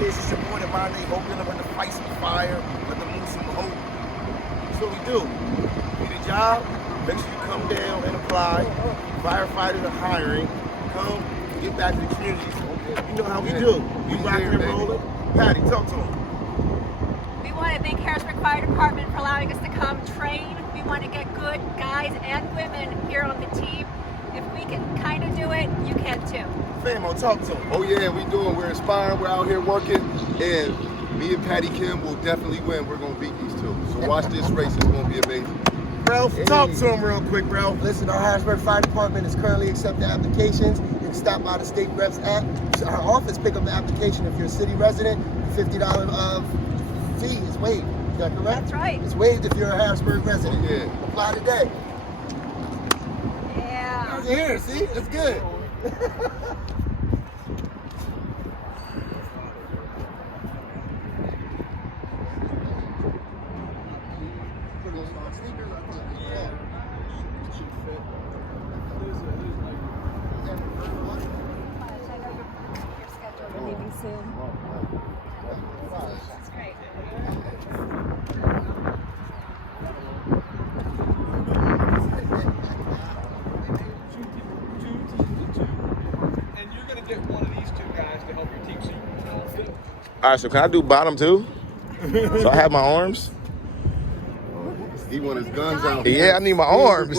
it is. It's your boy, the modern day hope. Let the fight some fire. Let them move some hope. That's what we do. Need a job? Make sure you come down and apply. Firefighters are hiring. Come get back to the communities. You know how we do. We rocking and rolling. Patty, talk to them. We want to thank Harrisburg Fire Department for allowing us to come train. We want to get good guys and women here on the team. If we can kind of do it, you can too. Famo, talk to them. Oh yeah, we're inspiring, we're out here working, and me and Patty Kim will definitely win. We're gonna beat these two. So watch this race, it's gonna be amazing. Ralph, talk to him real quick, Ralph. Listen, our Harrisburg Fire Department is currently accepting applications. You can stop by the state reps at our office, pick up the application. If you're a city resident, $50 fee is waived. Is that correct? That's right. It's waived if you're a Harrisburg resident. Oh, yeah. Apply today. Yeah. Here, see? It's good. That's great. And you're going to get one of these two guys to help your team so you can all fit. All right, so can I do bottom too? So I have my arms? He want his guns out. Yeah, I need my arms.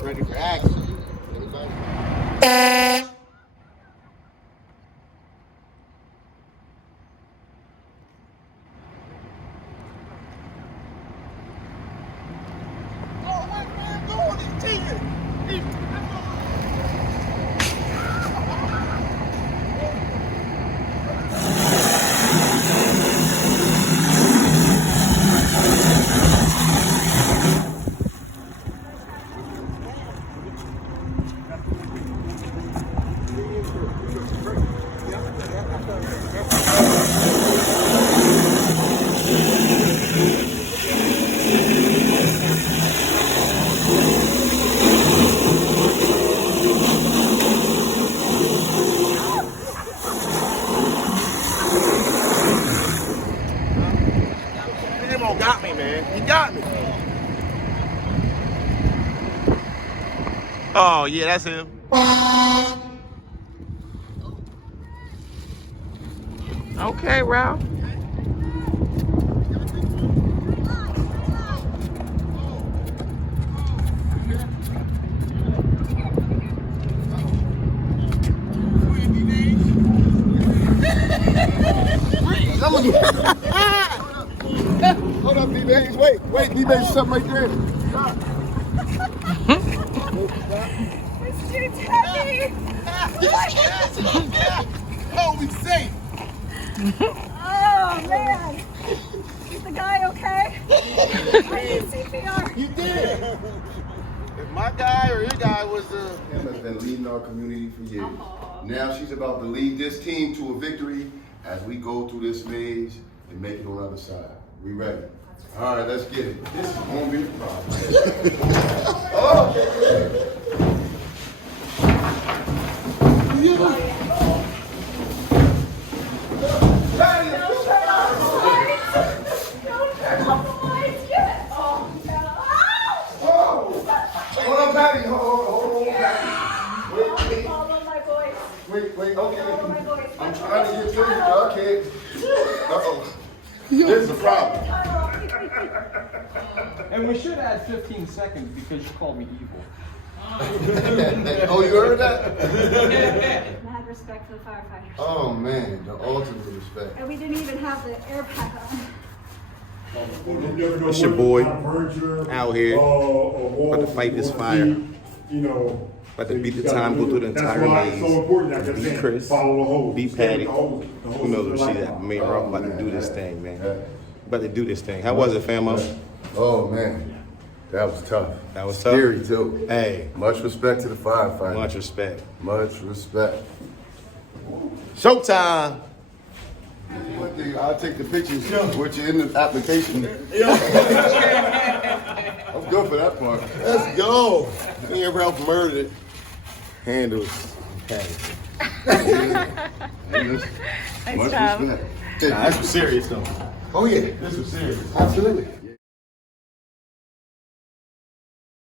Ready for action. Anybody? Famo got me, man. He got me. Oh, yeah, that's him. Okay, Ralph. Hold up, D-Bags. Wait, D-Bags, something right there. Stop. This dude's heavy. Oh, we safe. Oh, man. Is the guy okay? I need CPR. You did. If my guy or your guy was Kim has been leading our community for years. Now she's about to lead this team to a victory as we go through this maze and make it on the other side. We ready? All right, let's get it. This is going to be the problem. Oh! Hold on, Patty. Hold on, Patty. Follow my voice. Wait, Follow okay. my voice. I'm trying to get to you. I can't. Uh-oh. There's the problem. And we should add 15 seconds because you called me evil. Oh, you heard that? Mad respect for the firefighters. Oh, man, the ultimate respect. And we didn't even have the air pack on. It's your boy out here about to fight this fire. About to beat the time, go through the entire maze. Beat Chris, beat Patty. Who knows where she's at? Me and Ralph about to do this thing, man. About to do this thing. How was it, Famo? Oh, man. That was tough. That was tough? Scary, too. Hey. Much respect to the firefighters. Much respect. Much respect. Showtime! One thing, I'll take the pictures with you in the application. Let's go. for that part. Let's go. Me and Ralph murdered it. Handles. Hey, listen, much job. respect. Nah, that's serious though. Oh yeah, This was serious. absolutely.